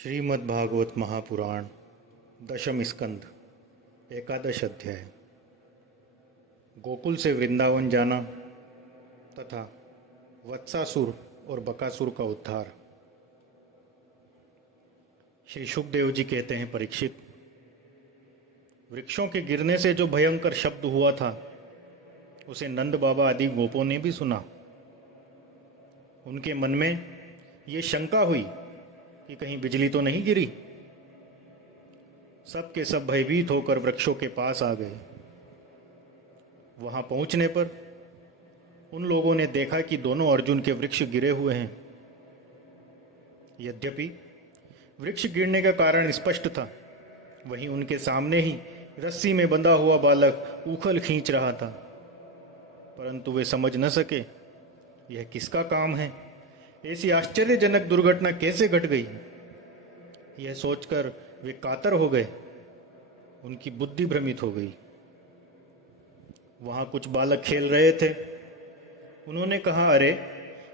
श्रीमद्भागवत महापुराण दशम स्कंद एकादश अध्याय। गोकुल से वृंदावन जाना तथा वत्सासुर और बकासुर का उद्धार। श्री सुखदेव जी कहते हैं, परीक्षित, वृक्षों के गिरने से जो भयंकर शब्द हुआ था उसे नंद बाबा आदि गोपों ने भी सुना। उनके मन में ये शंका हुई कि कहीं बिजली तो नहीं गिरी। सब के सब भयभीत होकर वृक्षों के पास आ गए। वहां पहुंचने पर उन लोगों ने देखा कि दोनों अर्जुन के वृक्ष गिरे हुए हैं। यद्यपि वृक्ष गिरने का कारण स्पष्ट था, वहीं उनके सामने ही रस्सी में बंधा हुआ बालक उखल खींच रहा था, परंतु वे समझ न सके यह किसका काम है। ऐसी आश्चर्यजनक दुर्घटना कैसे घट गई, यह सोचकर वे कातर हो गए। उनकी बुद्धि भ्रमित हो गई। वहां कुछ बालक खेल रहे थे। उन्होंने कहा, अरे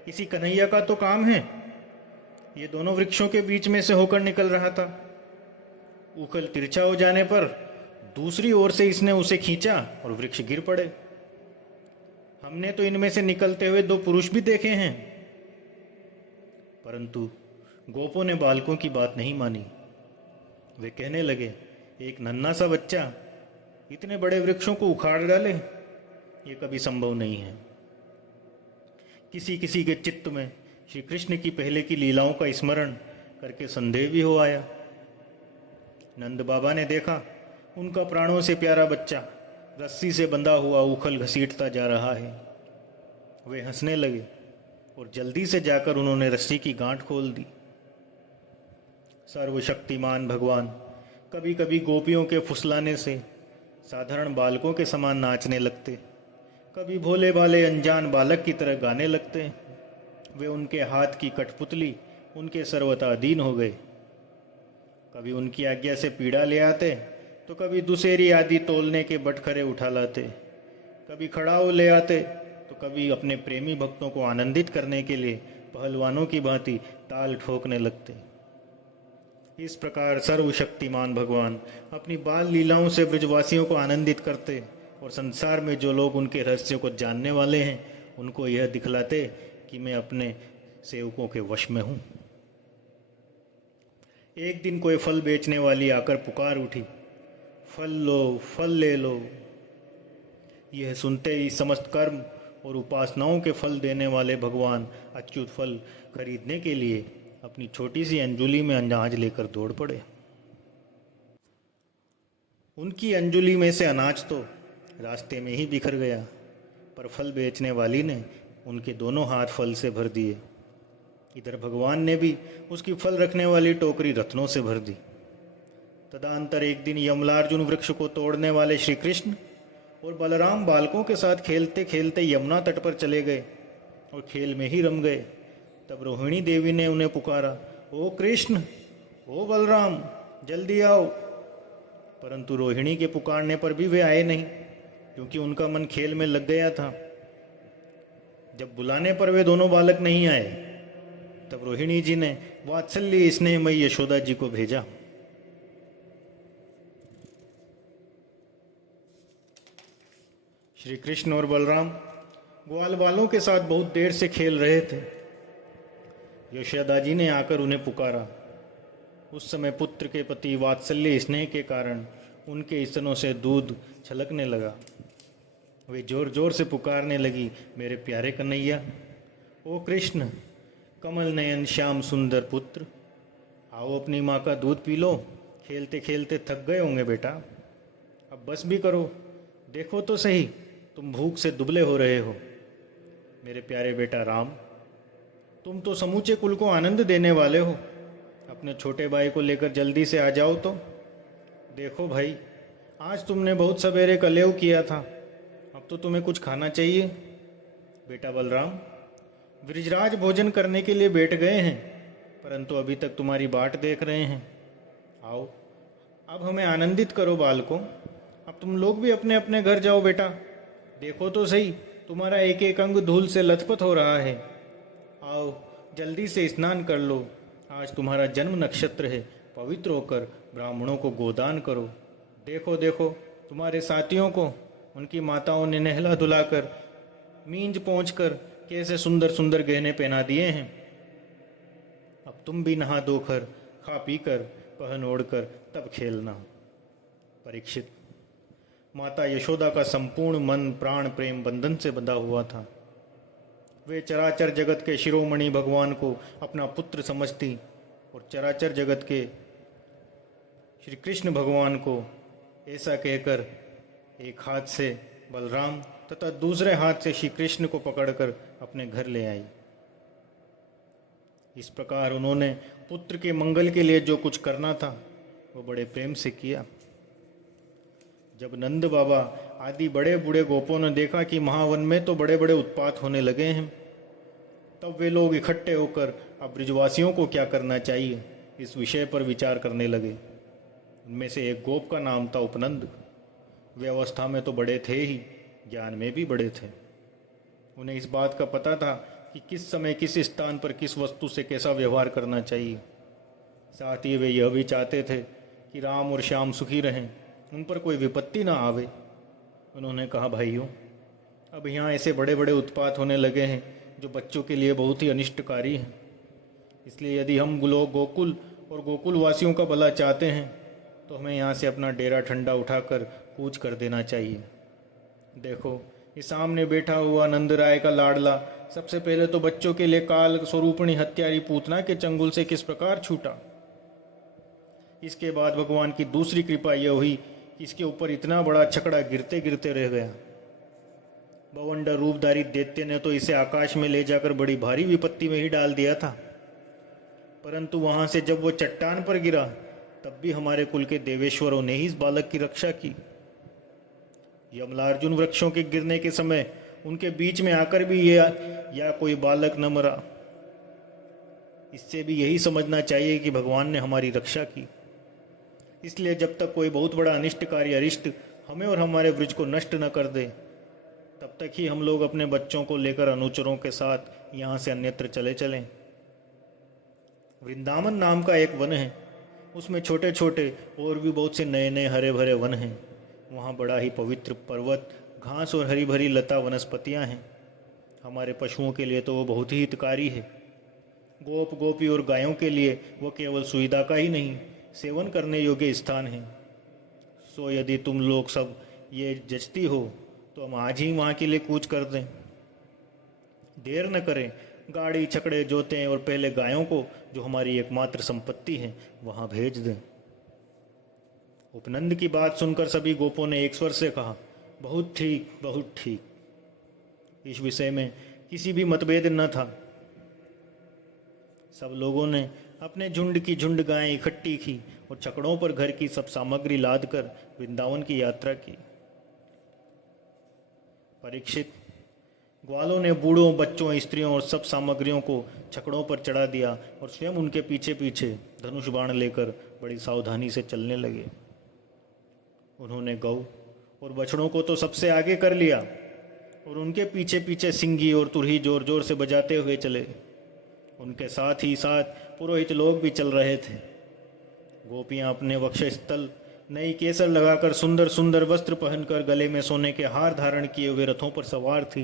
इसी कन्हैया का तो काम है, ये दोनों वृक्षों के बीच में से होकर निकल रहा था। उखल तिरछा हो जाने पर दूसरी ओर से इसने उसे खींचा और वृक्ष गिर पड़े। हमने तो इनमें से निकलते हुए दो पुरुष भी देखे हैं, परंतु गोपों ने बालकों की बात नहीं मानी। वे कहने लगे, एक नन्हा सा बच्चा इतने बड़े वृक्षों को उखाड़ डाले, ये कभी संभव नहीं है। किसी किसी के चित्त में श्री कृष्ण की पहले की लीलाओं का स्मरण करके संदेह भी हो आया। नंद बाबा ने देखा उनका प्राणों से प्यारा बच्चा रस्सी से बंधा हुआ उखल घसीटता जा रहा है। वे हंसने लगे और जल्दी से जाकर उन्होंने रस्सी की गांठ खोल दी। सर्वशक्तिमान भगवान कभी कभी गोपियों के फुसलाने से साधारण बालकों के समान नाचने लगते, कभी भोले भाले अनजान बालक की तरह गाने लगते। वे उनके हाथ की कठपुतली उनके सर्वथा अधीन हो गए। कभी उनकी आज्ञा से पीड़ा ले आते तो कभी दुसेरी आदि तोलने के बटखरे उठा लाते, कभी खड़ाऊ ले आते तो कभी अपने प्रेमी भक्तों को आनंदित करने के लिए पहलवानों की भांति ताल ठोकने लगते। इस प्रकार सर्वशक्तिमान भगवान अपनी बाल लीलाओं से ब्रजवासियों को आनंदित करते और संसार में जो लोग उनके रहस्यों को जानने वाले हैं उनको यह दिखलाते कि मैं अपने सेवकों के वश में हूँ। एक दिन कोई फल बेचने वाली आकर पुकार उठी, फल लो, फल ले लो। यह सुनते ही समस्त कर्म और उपासनाओं के फल देने वाले भगवान अच्युत फल खरीदने के लिए अपनी छोटी सी अंजुली में अनाज लेकर दौड़ पड़े। उनकी अंजुली में से अनाज तो रास्ते में ही बिखर गया, पर फल बेचने वाली ने उनके दोनों हाथ फल से भर दिए। इधर भगवान ने भी उसकी फल रखने वाली टोकरी रत्नों से भर दी। तदनंतर एक दिन यमलार्जुन वृक्ष को तोड़ने वाले श्री कृष्ण और बलराम बालकों के साथ खेलते खेलते यमुना तट पर चले गए और खेल में ही रम गए। तब रोहिणी देवी ने उन्हें पुकारा, ओ कृष्ण, ओ बलराम, जल्दी आओ। परंतु रोहिणी के पुकारने पर भी वे आए नहीं, क्योंकि उनका मन खेल में लग गया था। जब बुलाने पर वे दोनों बालक नहीं आए, तब रोहिणी जी ने वात्सल्य स्नेहमयी यशोदा जी को भेजा। श्री कृष्ण और बलराम ग्वाल बालों के साथ बहुत देर से खेल रहे थे। यशोदा जी ने आकर उन्हें पुकारा। उस समय पुत्र के प्रति वात्सल्य स्नेह के कारण उनके स्तनों से दूध छलकने लगा। वे जोर जोर से पुकारने लगी, मेरे प्यारे कन्हैया, ओ कृष्ण, कमल नयन श्याम सुंदर पुत्र, आओ अपनी माँ का दूध पी लो। खेलते खेलते थक गए होंगे बेटा, अब बस भी करो। देखो तो सही, तुम भूख से दुबले हो रहे हो। मेरे प्यारे बेटा राम, तुम तो समूचे कुल को आनंद देने वाले हो, अपने छोटे भाई को लेकर जल्दी से आ जाओ। तो देखो भाई, आज तुमने बहुत सवेरे कलेव किया था, अब तो तुम्हें कुछ खाना चाहिए। बेटा बलराम, ब्रिजराज भोजन करने के लिए बैठ गए हैं, परंतु अभी तक तुम्हारी बाट देख रहे हैं। आओ, अब हमें आनंदित करो बालकों। अब तुम लोग भी अपने अपने घर जाओ बेटा। देखो तो सही, तुम्हारा एक एक अंग धूल से लथपथ हो रहा है। आओ जल्दी से स्नान कर लो, आज तुम्हारा जन्म नक्षत्र है, पवित्र होकर ब्राह्मणों को गोदान करो। देखो देखो तुम्हारे साथियों को उनकी माताओं ने नहला धुलाकर मींज पहुँचकर कैसे सुंदर सुंदर गहने पहना दिए हैं। अब तुम भी नहा धोकर खा पी कर पहन ओढ़कर तब खेलना। परीक्षित, माता यशोदा का संपूर्ण मन प्राण प्रेम बंधन से बंधा हुआ था। वे चराचर जगत के शिरोमणि भगवान को अपना पुत्र समझती और चराचर जगत के श्री कृष्ण भगवान को ऐसा कहकर एक हाथ से बलराम तथा दूसरे हाथ से श्री कृष्ण को पकड़कर अपने घर ले आई। इस प्रकार उन्होंने पुत्र के मंगल के लिए जो कुछ करना था वो बड़े प्रेम से किया। जब नंद बाबा आदि बड़े बूढ़े गोपों ने देखा कि महावन में तो बड़े बड़े उत्पात होने लगे हैं, तब वे लोग इकट्ठे होकर अब ब्रिजवासियों को क्या करना चाहिए इस विषय पर विचार करने लगे। उनमें से एक गोप का नाम था उपनंद। वे अवस्था में तो बड़े थे ही, ज्ञान में भी बड़े थे। उन्हें इस बात का पता था कि किस समय किस स्थान पर किस वस्तु से कैसा व्यवहार करना चाहिए। साथ ही वे यह भी चाहते थे कि राम और श्याम सुखी रहें, उन पर कोई विपत्ति ना आवे। उन्होंने कहा, भाइयों, अब यहाँ ऐसे बड़े बड़े उत्पात होने लगे हैं जो बच्चों के लिए बहुत ही अनिष्टकारी हैं। इसलिए यदि हम लोग गोकुल और गोकुल वासियों का भला चाहते हैं तो हमें यहाँ से अपना डेरा ठंडा उठाकर कूच कर देना चाहिए। देखो, इस सामने बैठा हुआ नंदराय का लाडला सबसे पहले तो बच्चों के लिए काल स्वरूपिणी हत्यारी पूतना के चंगुल से किस प्रकार छूटा। इसके बाद भगवान की दूसरी कृपा यह हुई कि इसके ऊपर इतना बड़ा छकड़ा गिरते गिरते रह गया। बवंडर रूपधारी दैत्य ने तो इसे आकाश में ले जाकर बड़ी भारी विपत्ति में ही डाल दिया था, परंतु वहां से जब वो चट्टान पर गिरा तब भी हमारे कुल के देवेश्वरों ने ही इस बालक की रक्षा की। यमलार्जुन वृक्षों के गिरने के समय उनके बीच में आकर भी या कोई बालक न मरा। इससे भी यही समझना चाहिए कि भगवान ने हमारी रक्षा की। इसलिए जब तक कोई बहुत बड़ा अनिष्टकारी अरिष्ट हमें और हमारे वृक्ष को नष्ट न कर दे, तब तक ही हम लोग अपने बच्चों को लेकर अनुचरों के साथ यहाँ से अन्यत्र चले चलें। वृंदावन नाम का एक वन है, उसमें छोटे छोटे और भी बहुत से नए नए हरे भरे वन हैं। वहाँ बड़ा ही पवित्र पर्वत, घास और हरी भरी लता वनस्पतियाँ हैं। हमारे पशुओं के लिए तो वो बहुत ही हितकारी है। गोप गोपी और गायों के लिए वो केवल सुविधा का ही नहीं, सेवन करने योग्य स्थान है। सो यदि तुम लोग सब ये जचती हो तो हम आज ही वहाँ के लिए कूच कर दें। देर न करें, गाड़ी छकड़े जोतें और पहले गायों को, जो हमारी एकमात्र संपत्ति है, वहाँ भेज दें। उपनंद की बात सुनकर सभी गोपों ने एक स्वर से कहा, बहुत ठीक, बहुत ठीक। इस विषय में किसी भी मतभेद न था। सब लोगों ने अपने झुंड की झुंड गायें इकट्ठी की और छकड़ों पर घर की सब सामग्री लाद कर वृंदावन की यात्रा की। परीक्षित, ग्वालों ने बूढ़ों, बच्चों, स्त्रियों और सब सामग्रियों को छकड़ों पर चढ़ा दिया और स्वयं उनके पीछे पीछे धनुष बाण लेकर बड़ी सावधानी से चलने लगे। उन्होंने गौ और बछड़ों को तो सबसे आगे कर लिया और उनके पीछे पीछे सिंगी और तुरही जोर जोर से बजाते हुए चले। उनके साथ ही साथ पुरोहित लोग भी चल रहे थे। गोपियां अपने वक्षस्थल नई केसर लगाकर सुंदर सुंदर वस्त्र पहनकर गले में सोने के हार धारण किए हुए रथों पर सवार थी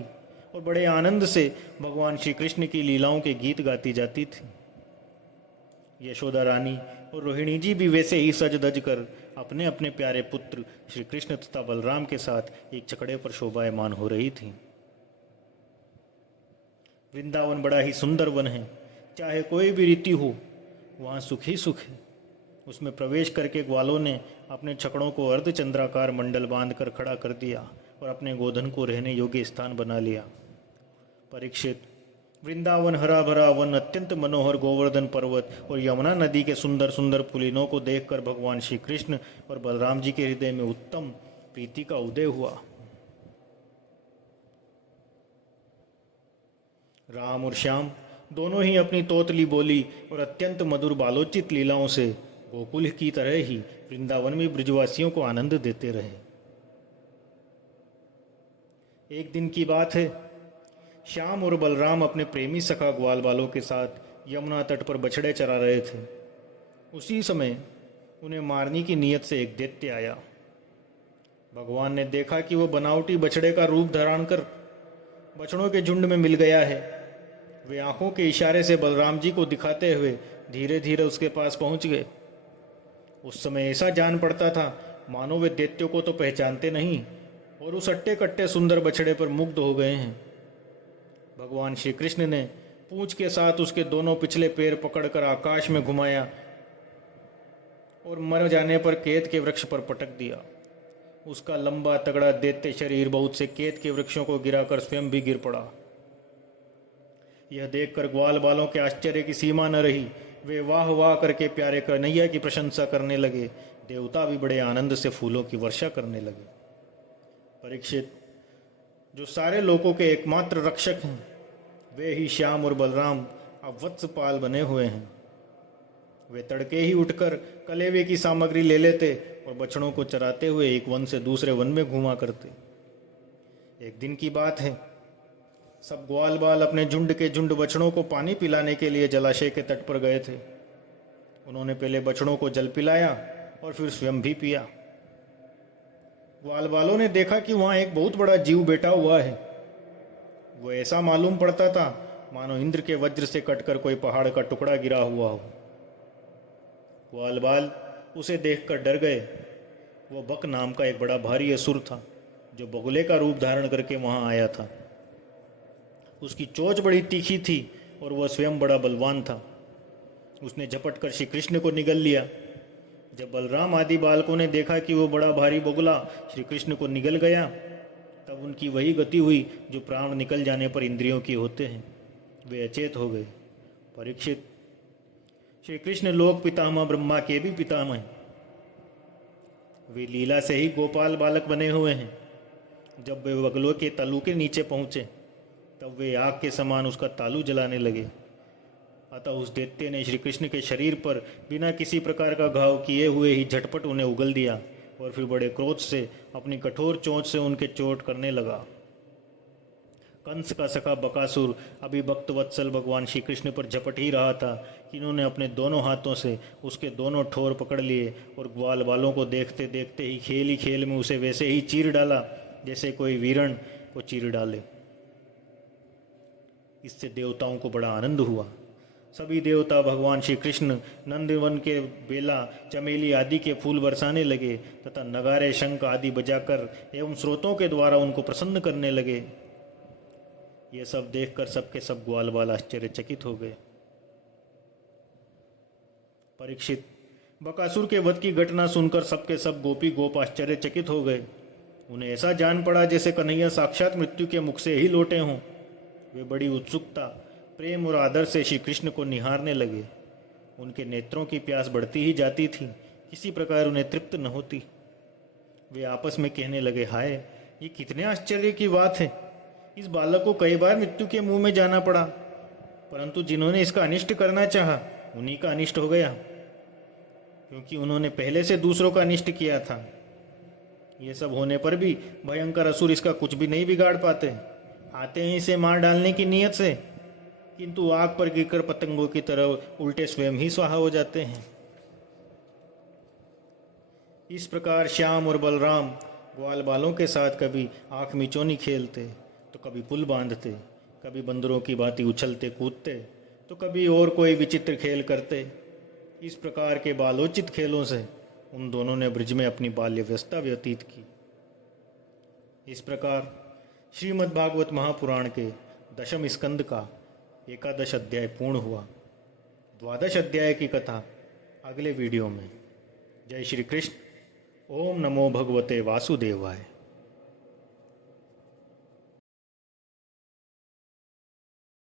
और बड़े आनंद से भगवान श्री कृष्ण की लीलाओं के गीत गाती जाती थी। यशोदा रानी और रोहिणी जी भी वैसे ही सज धज कर अपने अपने प्यारे पुत्र श्री कृष्ण तथा बलराम के साथ एक छकड़े पर शोभायमान हो रही थी। वृंदावन बड़ा ही सुंदर वन है। चाहे कोई भी रीति हो, वहाँ सुख ही सुख है। उसमें प्रवेश करके ग्वालों ने अपने छकड़ों को अर्धचंद्राकार मंडल बांधकर खड़ा कर दिया और अपने गोधन को रहने योग्य स्थान बना लिया। परीक्षित, वृंदावन हरा भरा वन, अत्यंत मनोहर गोवर्धन पर्वत और यमुना नदी के सुंदर सुंदर पुलिनों को देखकर भगवान श्री कृष्ण और बलराम जी के हृदय में उत्तम प्रीति का उदय हुआ। राम और श्याम दोनों ही अपनी तोतली बोली और अत्यंत मधुर बालोचित लीलाओं से गोकुल की तरह ही वृंदावन में ब्रजवासियों को आनंद देते रहे। एक दिन की बात है, श्याम और बलराम अपने प्रेमी सखा ग्वाल बालों के साथ यमुना तट पर बछड़े चरा रहे थे। उसी समय उन्हें मारने की नीयत से एक दैत्य आया। भगवान ने देखा कि वह बनावटी बछड़े का रूप धारण कर बछड़ों के झुंड में मिल गया है। वे आंखों के इशारे से बलराम जी को दिखाते हुए धीरे धीरे उसके पास पहुंच गए। उस समय ऐसा जान पड़ता था मानो वे दैत्यों को तो पहचानते नहीं और उस अट्टे कट्टे सुंदर बछड़े पर मुग्ध हो गए हैं। भगवान श्री कृष्ण ने पूंछ के साथ उसके दोनों पिछले पैर पकड़कर आकाश में घुमाया और मर जाने पर केत के वृक्ष पर पटक दिया। उसका लंबा तगड़ा दैत्य शरीर बहुत से केत के वृक्षों को गिराकर स्वयं भी गिर पड़ा। यह देखकर ग्वाल बालों के आश्चर्य की सीमा न रही। वे वाह वाह करके प्यारे कन्हैया की प्रशंसा करने लगे। देवता भी बड़े आनंद से फूलों की वर्षा करने लगे। परीक्षित, जो सारे लोगों के एकमात्र रक्षक हैं, वे ही श्याम और बलराम अब वत्सपाल बने हुए हैं। वे तड़के ही उठकर कलेवे की सामग्री ले लेते और बछड़ों को चराते हुए एक वन से दूसरे वन में घूमा करते। एक दिन की बात है, सब ग्वाल बाल अपने झुंड के झुंड बछड़ों को पानी पिलाने के लिए जलाशय के तट पर गए थे। उन्होंने पहले बछड़ों को जल पिलाया और फिर स्वयं भी पिया। ग्वाल बालों ने देखा कि वहां एक बहुत बड़ा जीव बैठा हुआ है। वो ऐसा मालूम पड़ता था मानो इंद्र के वज्र से कटकर कोई पहाड़ का टुकड़ा गिरा हुआ हो। ग्वाल बाल उसे देखकर डर गए। वो बक नाम का एक बड़ा भारी असुर था जो बगुले का रूप धारण करके वहां आया था। उसकी चोंच बड़ी तीखी थी और वह स्वयं बड़ा बलवान था। उसने झपट कर श्री कृष्ण को निगल लिया। जब बलराम आदि बालकों ने देखा कि वो बड़ा भारी बगुला श्री कृष्ण को निगल गया, तब उनकी वही गति हुई जो प्राण निकल जाने पर इंद्रियों की होते हैं। वे अचेत हो गए। परीक्षित, श्री कृष्ण लोक पितामह ब्रह्मा के भी पितामह हैं। वे लीला से ही गोपाल बालक बने हुए हैं। जब वे बगलों के तालू के नीचे पहुंचे तब वे आग के समान उसका तालू जलाने लगे। अतः उस दैत्य ने श्री कृष्ण के शरीर पर बिना किसी प्रकार का घाव किए हुए ही झटपट उन्हें उगल दिया और फिर बड़े क्रोध से अपनी कठोर चोंच से उनके चोट करने लगा। कंस का सखा बकासुर अभी भक्त वत्सल भगवान श्री कृष्ण पर झपट ही रहा था कि इन्होंने अपने दोनों हाथों से उसके दोनों ठोर पकड़ लिए और ग्वाल बालों को देखते देखते ही खेल में उसे वैसे ही चीर डाला जैसे कोई वीरण को चीर डाले। इससे देवताओं को बड़ा आनंद हुआ। सभी देवता भगवान श्री कृष्ण नंदवन के बेला, चमेली आदि के फूल बरसाने लगे तथा नगारे, शंख आदि बजाकर एवं स्रोतों के द्वारा उनको प्रसन्न करने लगे। ये सब देखकर सबके सब ग्वाल बाल आश्चर्यचकित हो गए। परीक्षित, बकासुर के वध की घटना सुनकर सबके सब गोपी गोप आश्चर्यचकित हो गए। उन्हें ऐसा जान पड़ा जैसे कन्हैया साक्षात मृत्यु के मुख से ही लौटे हों। वे बड़ी उत्सुकता, प्रेम और आदर से श्री कृष्ण को निहारने लगे। उनके नेत्रों की प्यास बढ़ती ही जाती थी, किसी प्रकार उन्हें तृप्त न होती। वे आपस में कहने लगे, हाय, ये कितने आश्चर्य की बात है। इस बालक को कई बार मृत्यु के मुंह में जाना पड़ा, परंतु जिन्होंने इसका अनिष्ट करना चाहा उन्हीं का अनिष्ट हो गया, क्योंकि उन्होंने पहले से दूसरों का अनिष्ट किया था। ये सब होने पर भी भयंकर असुर इसका कुछ भी नहीं बिगाड़ पाते। आते हैं इसे मार डालने की नीयत से, किंतु आग पर गिरकर पतंगों की तरह उल्टे स्वयं ही स्वाहा हो जाते हैं। इस प्रकार श्याम और बलराम ग्वाल बालों के साथ कभी आंख मिचौनी खेलते, तो कभी पुल बांधते, कभी बंदरों की भांति उछलते कूदते, तो कभी और कोई विचित्र खेल करते। इस प्रकार के बालोचित खेलों से उन दोनों ने ब्रज में अपनी बाल्यवस्था व्यतीत की। इस प्रकार श्रीमद्भागवत महापुराण के दशम स्कंद का 11 अध्याय पूर्ण हुआ। 12 अध्याय की कथा अगले वीडियो में। जय श्री कृष्ण। ओम नमो भगवते वासुदेवाय।